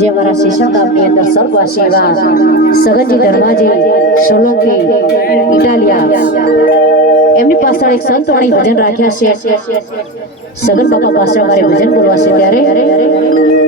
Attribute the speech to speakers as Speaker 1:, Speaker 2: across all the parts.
Speaker 1: આજે અમારા શિક્ષણ ગામની અંદર સ્વર્ગવાસી એવા સગનજી ધર્માજી સોલંકી ઇટાલિયા. એમની પાછળ એક સંતવાણી ભજન રાખ્યા છે. સગન બાપા પાસે અમારે ભજન બોલવા છે ત્યારે.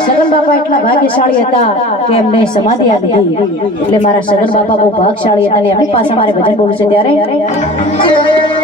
Speaker 1: સગન બાપા ભાગ્યશાળી હતા કે એમને સમાધિ આપી એટલે મારા સગન બાપા બહુ ભાગશાળી હતા ને એમની પાસે મારે ભજન બોલશે ત્યારે.